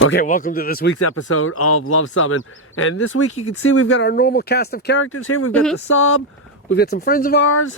Okay, welcome to this week's episode of Luv Subbin. And this week you can see we've got our normal cast of characters here. We've got the sub, we've got some friends of ours,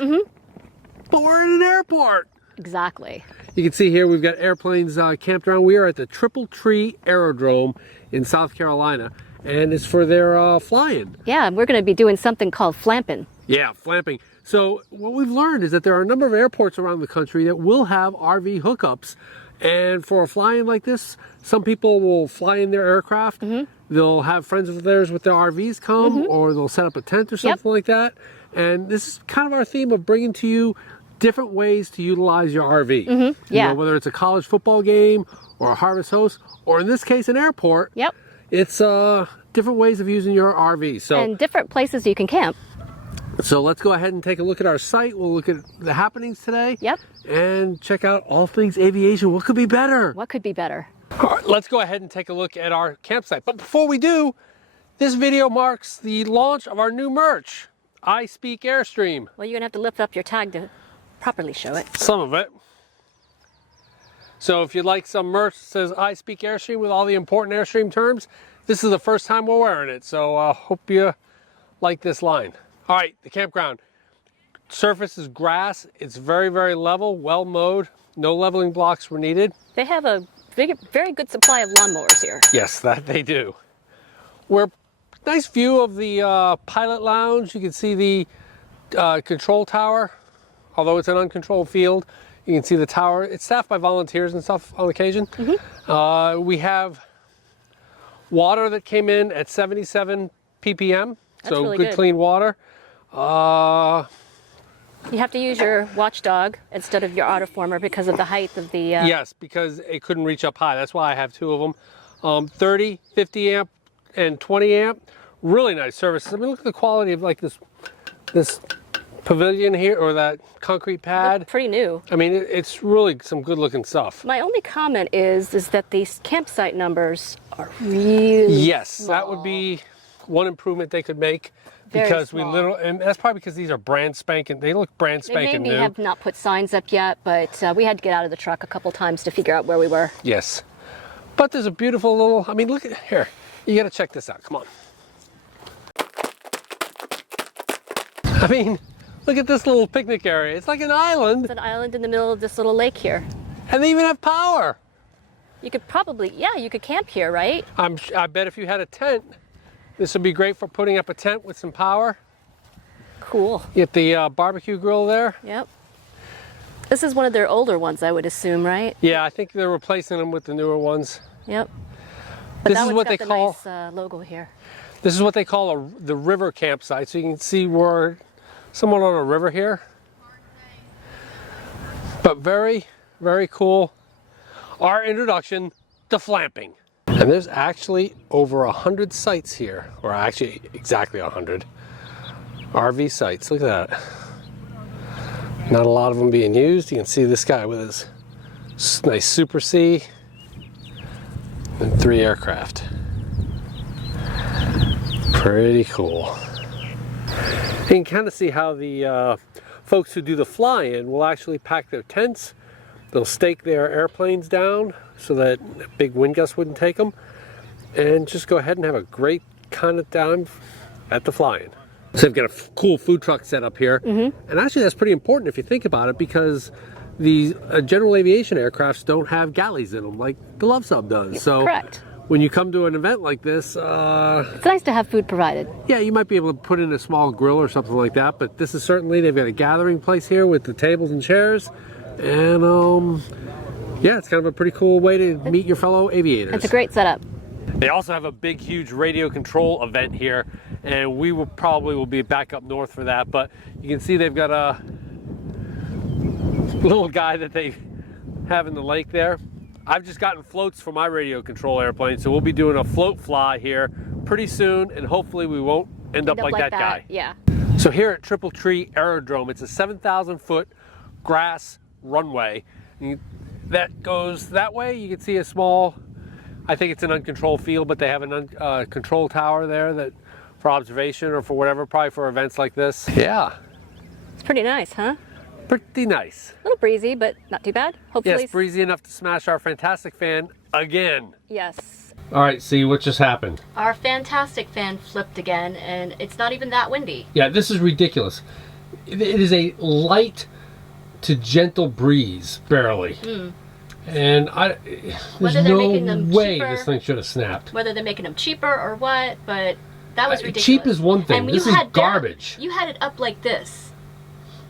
but we're in an airport. Exactly. You can see here we've got airplanes camped around. We are at the Triple Tree Aerodrome in South Carolina, and it's for their flying. Yeah, we're going to be doing something called flamping. Yeah, flamping. So what we've learned is that there are a number of airports around the country that will have RV hookups. And for a fly-in like this, some people will fly in their aircraft. They'll have friends of theirs with their RVs come, or they'll set up a tent or something like that. And this is kind of our theme of bringing to you different ways to utilize your RV. You know, whether it's a college football game or a harvest host, or in this case, an airport. It's different ways of using your RV. So, and different places you can camp. So let's go ahead and take a look at our site. We'll look at the happenings today. And check out all things aviation. What could be better? What could be better? All right, let's go ahead and take a look at our campsite. But before we do, this video marks the launch of our new merch, I Speak Airstream. Well, you're going to have to lift up your tag to properly show it. Some of it. So if you'd like some merch that says I Speak Airstream with all the important Airstream terms, this is the first time we're wearing it. So hope you like this line. All right, the campground. Surface is grass. It's very, very level, well mowed. No leveling blocks were needed. They have a very good supply of lawnmowers here. Yes, that they do. We're nice view of the pilot lounge. You can see the control tower. Although it's an uncontrolled field, you can see the tower. It's staffed by volunteers and stuff on occasion. We have water that came in at 77 ppm. That's so really good, clean water. You have to use your watchdog instead of your autoformer because of the height of the... Yes, because it couldn't reach up high. That's why I have two of them. 30, 50 amp, and 20 amp. Really nice services. I mean, look at the quality of like this pavilion here, or that concrete pad. Pretty new. I mean, it's really some good looking stuff. My only comment is that these campsite numbers are really small. That would be one improvement they could make. Very because small. and that's probably because these are brand spanking, they look brand spanking new. They maybe have not put signs up yet, but we had to get out of the truck a couple times to figure out where we were. Yes. But there's a beautiful little, I mean, look at here. You got to check this out. Come on. I mean, look at this little picnic area. It's like an island. It's an island in the middle of this little lake here. And they even have power. You could probably, you could camp here, right? I bet if you had a tent, this would be great for putting up a tent with some power. Cool. You get the barbecue grill there. Yep. This is one of their older ones, I would assume, right? Yeah, I think they're replacing them with the newer ones. Yep. But this is what they call nice, logo here. This is what they call the river campsite. So you can see we're somewhat on a river here. But very, very cool. Our introduction to flamping. And there's actually over 100 sites here, or actually exactly 100 RV sites. Look at that. Not a lot of them being used. You can see this guy with his nice Super C and 3 aircraft. Pretty cool. You can kind of see how the folks who do the fly-in will actually pack their tents. They'll stake their airplanes down so that a big wind gust wouldn't take them, and just go ahead and have a great kind of time at the fly-in. So they've got a cool food truck set up here, and actually that's pretty important if you think about it, because these general aviation aircrafts don't have galleys in them like the Luv Sub does. So correct. When you come to an event like this, it's nice to have food provided. Yeah, you might be able to put in a small grill or something like that, but this is certainly, they've got a gathering place here with the tables and chairs. And yeah, it's kind of a pretty cool way to meet your fellow aviators. It's a great setup. They also have a big, huge radio control event here, and we will probably be back up north for that. But you can see they've got a little guy that they have in the lake there. I've just gotten floats for my radio control airplane, so we'll be doing a float fly here pretty soon, and hopefully we won't end up like that guy. Yeah. So here at Triple Tree Aerodrome, it's a 7,000-foot grass runway that goes that way. You can see a small, I think it's an uncontrolled field, but they have an control tower there that for observation or for whatever, probably for events like this. Yeah. It's pretty nice, huh? Pretty nice. A little breezy, but not too bad. Hopefully. Yes, breezy enough to smash our fantastic fan again. Yes. All right, see what just happened. Our fantastic fan flipped again, and it's not even that windy. Yeah, this is ridiculous. It is a light to gentle breeze, barely. And there's no way this thing should have snapped. Whether they're making them cheaper or what, but that was ridiculous. Cheap is one thing. And this is garbage. You had it up like this,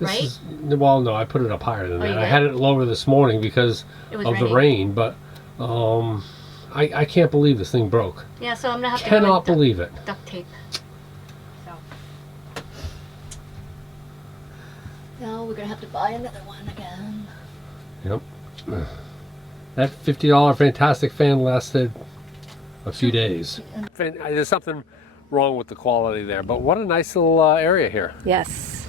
right? Well, no, I put it up higher than that. I had it lower this morning because of the rain, but I can't believe this thing broke. Yeah, so I'm gonna have to cannot believe it. Duct tape. So. Now we're gonna have to buy another one again. Yep. That $50 fantastic fan lasted a few days. There's something wrong with the quality there, but what a nice little area here. Yes.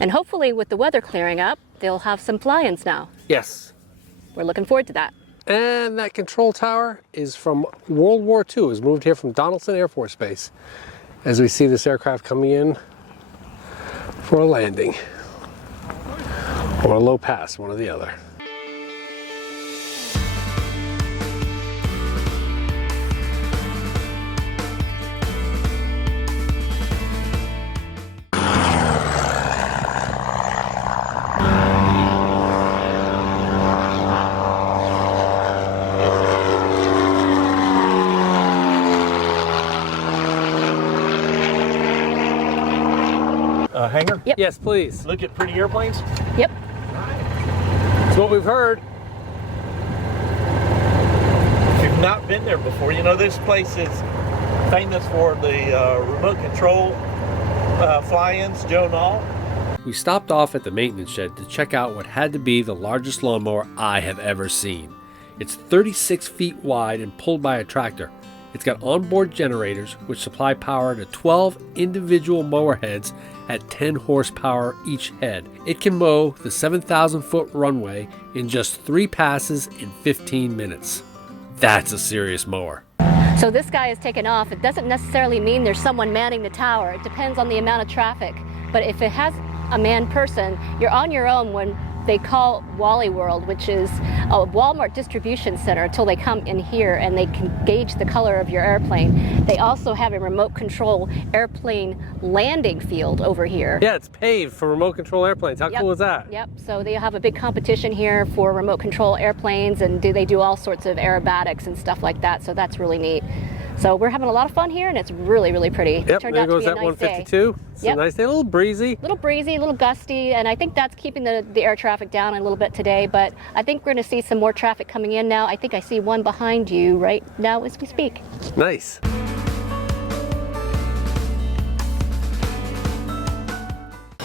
And hopefully with the weather clearing up, they'll have some fly-ins now. Yes. We're looking forward to that. And that control tower is from World War II. It was moved here from Donaldson Air Force Base. As we see this aircraft coming in for a landing. Or a low pass, one or the other. Hangar? Yep. Yes, please. Look at pretty airplanes? Yep. That's what we've heard. If you've not been there before, you know this place is famous for the remote control fly-ins, Joe Nall. We stopped off at the maintenance shed to check out what had to be the largest lawnmower I have ever seen. It's 36 feet wide and pulled by a tractor. It's got onboard generators which supply power to 12 individual mower heads at 10 horsepower each head. It can mow the 7,000-foot runway in just 3 passes in 15 minutes. That's a serious mower. So this guy is taken off. It doesn't necessarily mean there's someone manning the tower. It depends on the amount of traffic. But if it has a manned person, you're on your own when they call Wally World, which is a Walmart distribution center, until they come in here and they can gauge the color of your airplane. They also have a remote control airplane landing field over here. Yeah, it's paved for remote control airplanes. How cool is that? Yep, so they have a big competition here for remote control airplanes, and they do all sorts of aerobatics and stuff like that, so that's really neat. So we're having a lot of fun here, and it's really, really pretty. Yep, Turned there out to goes be a that nice day. 152. It's a nice day, a little breezy. A little breezy, a little gusty, and I think that's keeping the air traffic down a little bit today, but I think we're going to see some more traffic coming in now. I think I see one behind you right now as we speak. Nice.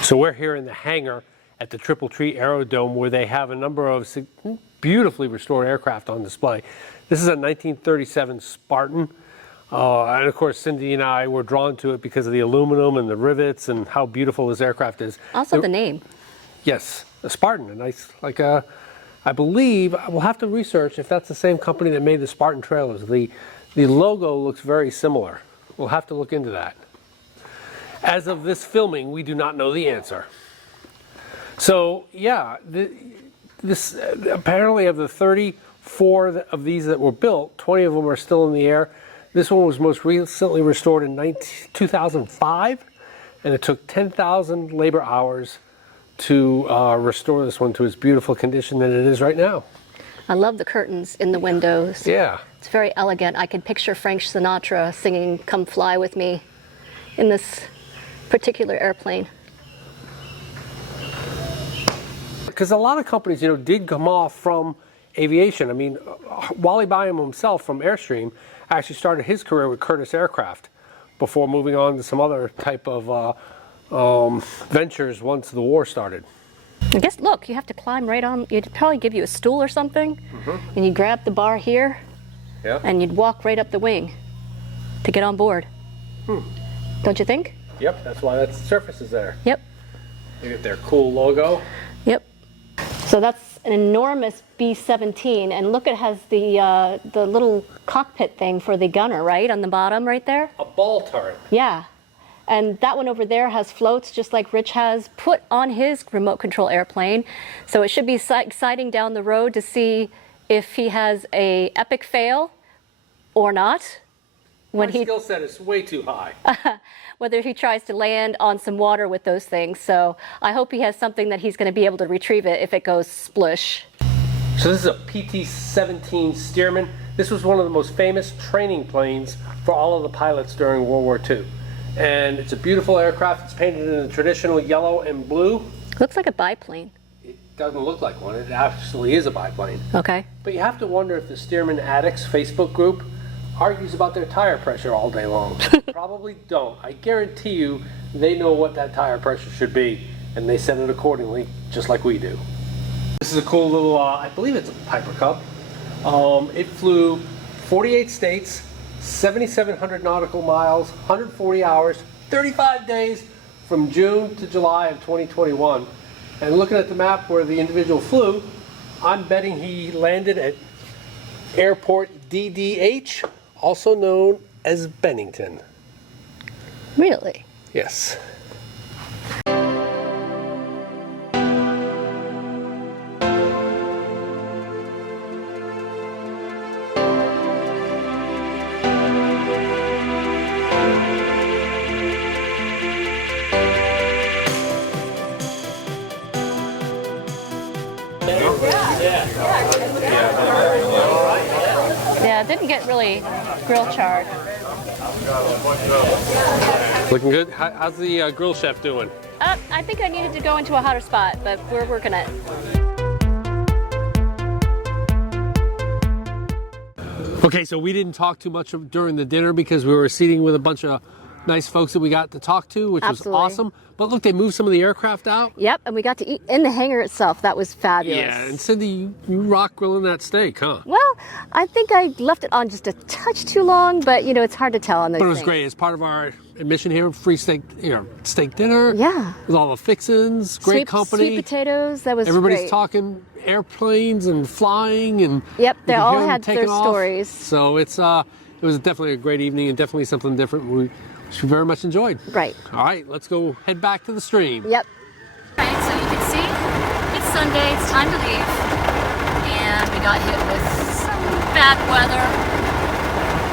So we're here in the hangar at the Triple Tree Aerodrome, where they have a number of beautifully restored aircraft on display. This is a 1937 Spartan. And of course, Cindy and I were drawn to it because of the aluminum and the rivets and how beautiful this aircraft is. Also the name. Yes, a Spartan, a nice, like a, I believe, we'll have to research if that's the same company that made the Spartan trailers. The logo looks very similar. We'll have to look into that. As of this filming, we do not know the answer. So yeah, this apparently of the 34 of these that were built, 20 of them are still in the air. This one was most recently restored in 2005, and it took 10,000 labor hours to restore this one to its beautiful condition that it is right now. I love the curtains in the windows. Yeah. It's very elegant. I can picture Frank Sinatra singing "Come Fly With Me" in this particular airplane. Because a lot of companies, did come off from aviation. I mean, Wally Byam himself from Airstream actually started his career with Curtiss Aircraft before moving on to some other type of ventures once the war started. I guess, look, you have to climb right on. You'd probably give you a stool or something, and you grab the bar here, and you'd walk right up the wing to get on board. Don't you think? Yep, that's why that surface is there. Yep. They get their cool logo. Yep. So that's an enormous B-17, and look, it has the little cockpit thing for the gunner, right, on the bottom right there? A ball turret. Yeah. And that one over there has floats, just like Rich has put on his remote control airplane. So it should be exciting down the road to see if he has a epic fail or not. My skill set is way too high. Whether he tries to land on some water with those things. So I hope he has something that he's going to be able to retrieve it if it goes splush. So this is a PT-17 Stearman. This was one of the most famous training planes for all of the pilots during World War II. And it's a beautiful aircraft. It's painted in the traditional yellow and blue. Looks like a biplane. It doesn't look like one. It actually is a biplane. Okay. But you have to wonder if the Stearman Addicts Facebook group argues about their tire pressure all day long. Probably don't. I guarantee you they know what that tire pressure should be, and they set it accordingly, just like we do. This is a cool little, I believe it's a Piper Cub. It flew 48 states, 7,700 nautical miles, 140 hours, 35 days from June to July of 2021. And looking at the map where the individual flew, I'm betting he landed at Airport DDH, also known as Bennington. Really? Yes. Yeah, it didn't get really grill charred. Looking good. How's the grill chef doing? I think I needed to go into a hotter spot, but we're working it. Okay, so we didn't talk too much during the dinner because we were sitting with a bunch of nice folks that we got to talk to, which Absolutely. was awesome. But look, they moved some of the aircraft out. Yep, and we got to eat in the hangar itself. That was fabulous. Yeah, and Cindy, you rock grilling that steak, huh? Well, I think I left it on just a touch too long, but you know, it's hard to tell on those But it was things. great. It's part of our admission here, free steak, steak dinner. Yeah. With all the fixins, great company. Sweet potatoes, that was Everybody's great. talking airplanes and flying, and Yep, they you can all hear them had taking their off. stories. So it was definitely a great evening and definitely something different which we very much enjoyed. Right. All right, let's go head back to the stream. Yep. Right, so you can see it's Sunday, it's time to leave, and we got hit with some bad weather.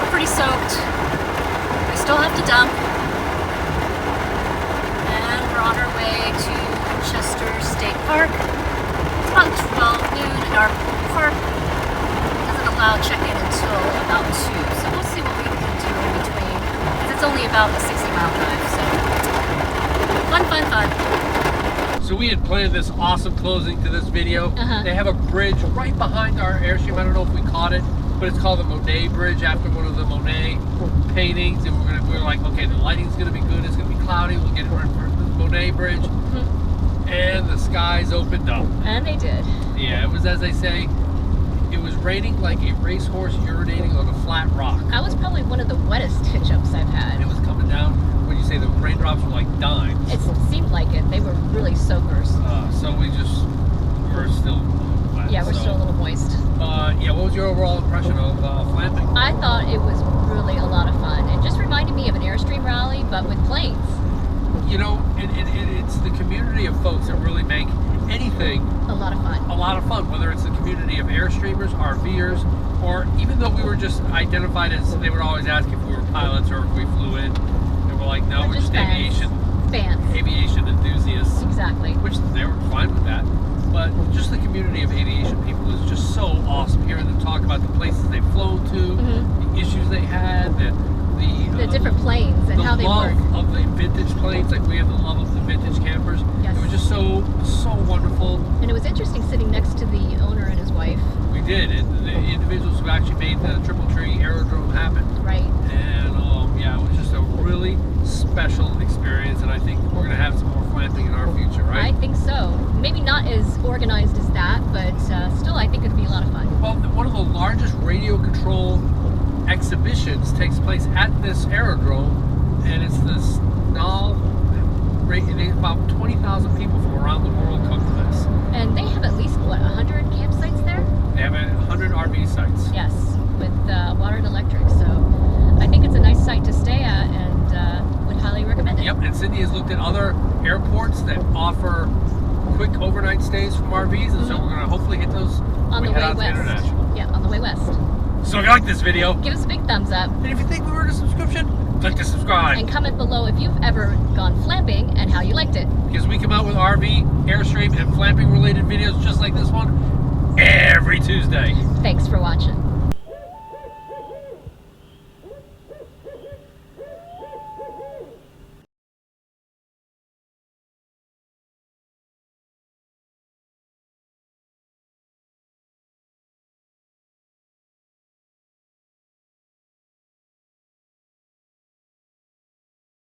We're pretty soaked. We still have to dump, and we're on our way to Chester State Park. It's about 12 noon, and our park doesn't allow check-in until about 2, so we'll see what we can do in between, because it's only about a 60-mile drive, so fun, fun, fun. So we had planned this awesome closing to this video. They have a bridge right behind our airstream. I don't know if we caught it, but it's called the Monet Bridge after one of the Monet paintings. And we were like, okay, the lighting's gonna be good. It's gonna be cloudy. We'll get it right for the Monet Bridge. And the skies opened up. And they did. Yeah, it was, as they say, it was raining like a racehorse urinating on a flat rock. That was probably one of the wettest hitch-ups I've had. It was coming down. When you say the raindrops were like dimes. It seemed like it. They were really soakers. So we're still wet. Yeah, we're still a little moist. Yeah, what was your overall impression of Flamping? I thought it was really a lot of fun. It just reminded me of an Airstream rally, but with planes. You know, it's the community of folks that really make anything A lot of fun. a lot of fun, whether it's the community of Airstreamers, RVers, or even though we were just identified as, they would always ask if we were pilots or if we flew in, and we're like, no, Or we're just fans. aviation enthusiasts, Exactly. which they were fine with that. But just the community of aviation people is just so awesome. Hearing them talk about the places they've flown to, the issues they had, the different planes and the how they love work. of the vintage planes. Like we have the love of the vintage campers. Yes. It was just so wonderful. And it was interesting sitting next to the owner and his wife. We did, and the individuals who actually made the Triple Tree Aerodrome happen. Right. And yeah, it was just a really special experience, and I think we're going to have some more Flamping in our future, right? I think so. Maybe not as organized as that, but still I think it'd be a lot of fun. Well, one of the largest radio control exhibitions takes place at this aerodrome, and it's this about 20,000 people from around the world come to this. And they have at least, what, 100 campsites there? They have 100 RV sites. Yes, with water and electric. So I think it's a nice site to stay at, and would highly recommend it. Yep, and Cindy has looked at other airports that offer quick overnight stays from RVs, and so we're going to hopefully hit those On when we the head way out to west. international. So if you like this video, give us a big thumbs up. and if you think we were a subscription, click the subscribe. And comment below if you've ever gone flamping and how you liked it. Because we come out with RV, Airstream, and flamping related videos just like this one every Tuesday. Thanks for watching.